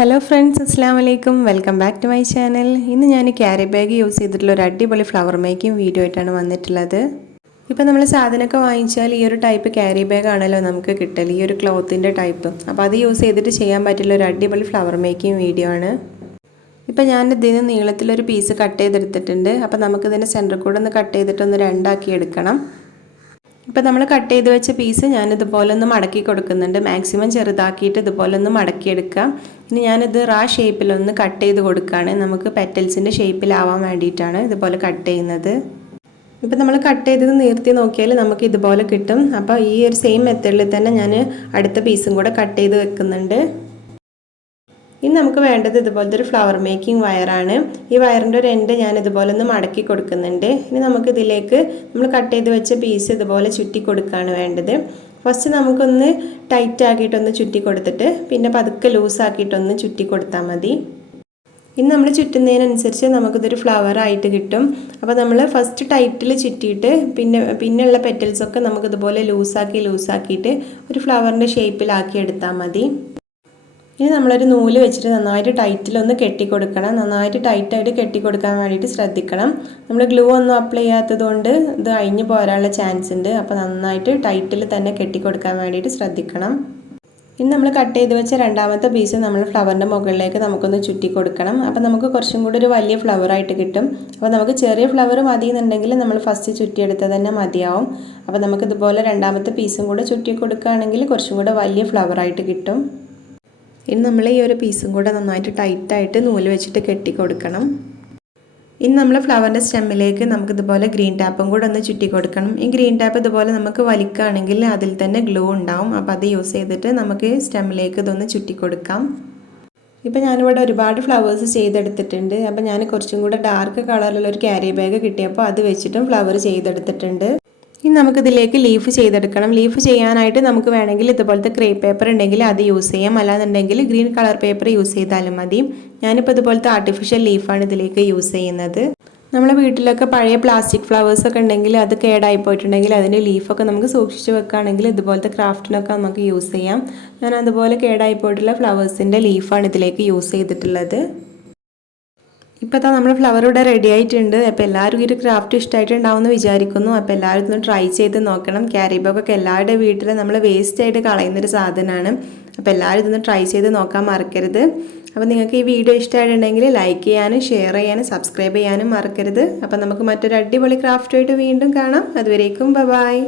Hello friends, അസ്സാം വലൈക്കും. Welcome back to my channel. ഇന്ന് ഞാൻ ക്യാരി ബാഗ് യൂസ് ചെയ്തിട്ടുള്ള ഒരു അടിപൊളി ഫ്ലവർ മേക്കിംഗ് വീഡിയോ ആയിട്ടാണ് വന്നിട്ടുള്ളത്. ഇപ്പോൾ നമ്മൾ സാധനമൊക്കെ വാങ്ങിച്ചാൽ ഈ ഒരു ടൈപ്പ് ക്യാരി ബാഗ് ആണല്ലോ നമുക്ക് കിട്ടൽ, ഈ ഒരു ക്ലോത്തിൻ്റെ ടൈപ്പ്. അപ്പോൾ അത് യൂസ് ചെയ്തിട്ട് ചെയ്യാൻ പറ്റുള്ള ഒരു അടിപൊളി ഫ്ലവർ മേക്കിംഗ് വീഡിയോ ആണ്. ഇപ്പോൾ ഞാൻ ഇതിന് നീളത്തിലൊരു പീസ് കട്ട് ചെയ്തെടുത്തിട്ടുണ്ട്. അപ്പോൾ നമുക്കിതിൻ്റെ സെൻറ്റർ കൂടെ ഒന്ന് കട്ട് ചെയ്തിട്ടൊന്ന് രണ്ടാക്കി എടുക്കണം. ഇപ്പോൾ നമ്മൾ കട്ട് ചെയ്ത് വെച്ച പീസ് ഞാനിതുപോലെ ഒന്ന് മടക്കി കൊടുക്കുന്നുണ്ട്. മാക്സിമം ചെറുതാക്കിയിട്ട് ഇതുപോലെ ഒന്ന് മടക്കിയെടുക്കാം. ഇനി ഞാനിത് ഷേപ്പിലൊന്ന് കട്ട് ചെയ്ത് കൊടുക്കുകയാണ്. നമുക്ക് പെറ്റൽസിൻ്റെ ഷേപ്പിലാവാൻ വേണ്ടിയിട്ടാണ് ഇതുപോലെ കട്ട് ചെയ്യുന്നത്. ഇപ്പോൾ നമ്മൾ കട്ട് ചെയ്തത് നീർത്തി നോക്കിയാൽ നമുക്ക് ഇതുപോലെ കിട്ടും. അപ്പോൾ ഈ ഒരു സെയിം മെത്തേഡിൽ തന്നെ ഞാൻ അടുത്ത പീസും കൂടെ കട്ട് ചെയ്ത് വെക്കുന്നുണ്ട്. ഇനി നമുക്ക് വേണ്ടത് ഇതുപോലത്തെ ഒരു ഫ്ലവർ മേക്കിംഗ് വയറാണ്. ഈ വയറിൻ്റെ ഒരു എൻഡ് ഞാൻ ഇതുപോലെ ഒന്ന് മടക്കി കൊടുക്കുന്നുണ്ട്. ഇനി നമുക്കിതിലേക്ക് നമ്മൾ കട്ട് ചെയ്ത് വെച്ച പീസ് ഇതുപോലെ ചുറ്റി കൊടുക്കുകയാണ് വേണ്ടത്. ഫസ്റ്റ് നമുക്കൊന്ന് ടൈറ്റ് ആക്കിയിട്ടൊന്ന് ചുറ്റി കൊടുത്തിട്ട് പിന്നെ പതുക്കെ ലൂസാക്കിയിട്ടൊന്ന് ചുറ്റി കൊടുത്താൽ മതി. ഇനി നമ്മൾ ചുറ്റുന്നതിനനുസരിച്ച് നമുക്കിതൊരു ഫ്ലവറായിട്ട് കിട്ടും. അപ്പോൾ നമ്മൾ ഫസ്റ്റ് ടൈറ്റിൽ ചുറ്റിയിട്ട് പിന്നെയുള്ള പെറ്റൽസൊക്കെ നമുക്കിതുപോലെ ലൂസാക്കിയിട്ട് ഒരു ഫ്ലവറിൻ്റെ ഷേപ്പിലാക്കി എടുത്താൽ മതി. ഇനി നമ്മളൊരു നൂല് വെച്ചിട്ട് നന്നായിട്ട് ടൈറ്റിലൊന്ന് കെട്ടിക്കൊടുക്കണം. നന്നായിട്ട് ടൈറ്റായിട്ട് കെട്ടിക്കൊടുക്കാൻ വേണ്ടിയിട്ട് ശ്രദ്ധിക്കണം. നമ്മൾ ഗ്ലൂ ഒന്നും അപ്ലൈ ചെയ്യാത്തത് കൊണ്ട് ഇത് അഴിഞ്ഞു പോരാനുള്ള ചാൻസ് ഉണ്ട്. അപ്പോൾ നന്നായിട്ട് ടൈറ്റിൽ തന്നെ കെട്ടിക്കൊടുക്കാൻ വേണ്ടിയിട്ട് ശ്രദ്ധിക്കണം. ഇനി നമ്മൾ കട്ട് ചെയ്ത് വെച്ച രണ്ടാമത്തെ പീസ് നമ്മൾ ഫ്ലവറിൻ്റെ മുകളിലേക്ക് നമുക്കൊന്ന് ചുറ്റി കൊടുക്കണം. അപ്പോൾ നമുക്ക് കുറച്ചും കൂടി ഒരു വലിയ ഫ്ലവറായിട്ട് കിട്ടും. അപ്പോൾ നമുക്ക് ചെറിയ ഫ്ലവർ മതി എന്നുണ്ടെങ്കിൽ നമ്മൾ ഫസ്റ്റ് ചുറ്റിയെടുത്തത് തന്നെ മതിയാവും. അപ്പോൾ നമുക്കിതുപോലെ രണ്ടാമത്തെ പീസും കൂടെ ചുറ്റി കൊടുക്കുകയാണെങ്കിൽ കുറച്ചും കൂടെ വലിയ ഫ്ലവറായിട്ട് കിട്ടും. ഇനി നമ്മൾ ഈ ഒരു പീസും കൂടെ നന്നായിട്ട് ടൈറ്റായിട്ട് നൂല് വെച്ചിട്ട് കെട്ടി കൊടുക്കണം. ഇനി നമ്മൾ ഫ്ലവറിൻ്റെ സ്റ്റെമ്മിലേക്ക് നമുക്കിതുപോലെ ഗ്രീൻ ടാപ്പും കൂടെ ഒന്ന് ചുറ്റി കൊടുക്കണം. ഈ ഗ്രീൻ ടാപ്പ് ഇതുപോലെ നമുക്ക് വലിക്കുകയാണെങ്കിൽ അതിൽ തന്നെ ഗ്ലൂ ഉണ്ടാവും. അപ്പോൾ അത് യൂസ് ചെയ്തിട്ട് നമുക്ക് സ്റ്റെമ്മിലേക്ക് ഇതൊന്ന് ചുറ്റി കൊടുക്കാം. ഇപ്പോൾ ഞാനിവിടെ ഒരുപാട് ഫ്ലവേഴ്സ് ചെയ്തെടുത്തിട്ടുണ്ട്. അപ്പോൾ ഞാൻ കുറച്ചും കൂടെ ഡാർക്ക് കളറിലുള്ള ഒരു ക്യാരി ബാഗ് കിട്ടിയപ്പോൾ അത് വെച്ചിട്ടും ഫ്ലവർ ചെയ്തെടുത്തിട്ടുണ്ട്. ഇനി നമുക്കിതിലേക്ക് ലീഫ് ചെയ്തെടുക്കണം. ലീഫ് ചെയ്യാനായിട്ട് നമുക്ക് വേണമെങ്കിൽ ഇതുപോലത്തെ ക്രേപ്പ് പേപ്പർ ഉണ്ടെങ്കിൽ അത് യൂസ് ചെയ്യാം. അല്ലാന്നുണ്ടെങ്കിൽ ഗ്രീൻ കളർ പേപ്പർ യൂസ് ചെയ്താലും മതി. ഞാനിപ്പോൾ ഇതുപോലത്തെ ആർട്ടിഫിഷ്യൽ ലീഫാണ് ഇതിലേക്ക് യൂസ് ചെയ്യുന്നത്. നമ്മളെ വീട്ടിലൊക്കെ പഴയ പ്ലാസ്റ്റിക് ഫ്ലവേഴ്സൊക്കെ ഉണ്ടെങ്കിൽ അത് കേടായി പോയിട്ടുണ്ടെങ്കിൽ അതിൻ്റെ ലീഫൊക്കെ നമുക്ക് സൂക്ഷിച്ച് വെക്കുകയാണെങ്കിൽ ഇതുപോലത്തെ ക്രാഫ്റ്റിനൊക്കെ നമുക്ക് യൂസ് ചെയ്യാം. ഞാൻ അതുപോലെ കേടായി പോയിട്ടുള്ള ഫ്ലവേഴ്സിൻ്റെ ലീഫാണ് ഇതിലേക്ക് യൂസ് ചെയ്തിട്ടുള്ളത്. ഇപ്പോൾ നമ്മൾ ഫ്ലവർ ഇവിടെ റെഡി ആയിട്ടുണ്ട്. അപ്പോൾ എല്ലാവരും ഈ ഒരു ക്രാഫ്റ്റ് ഇഷ്ടമായിട്ടുണ്ടാവുമെന്ന് വിചാരിക്കുന്നു. അപ്പോൾ എല്ലാവരും ഇതൊന്ന് ട്രൈ ചെയ്ത് നോക്കണം. ക്യാരി ബാഗൊക്കെ എല്ലാവരുടെ വീട്ടിൽ നമ്മൾ വേസ്റ്റ് ആയിട്ട് കളയുന്നൊരു സാധനമാണ്. അപ്പോൾ എല്ലാവരും ഇതൊന്ന് ട്രൈ ചെയ്ത് നോക്കാൻ മറക്കരുത്. അപ്പോൾ നിങ്ങൾക്ക് ഈ വീഡിയോ ഇഷ്ടമായിട്ടുണ്ടെങ്കിൽ ലൈക്ക് ചെയ്യാനും ഷെയർ ചെയ്യാനും സബ്സ്ക്രൈബ് ചെയ്യാനും മറക്കരുത്. അപ്പോൾ നമുക്ക് മറ്റൊരു അടിപൊളി ക്രാഫ്റ്റുമായിട്ട് വീണ്ടും കാണാം. അതുവരേക്കും ബൈ.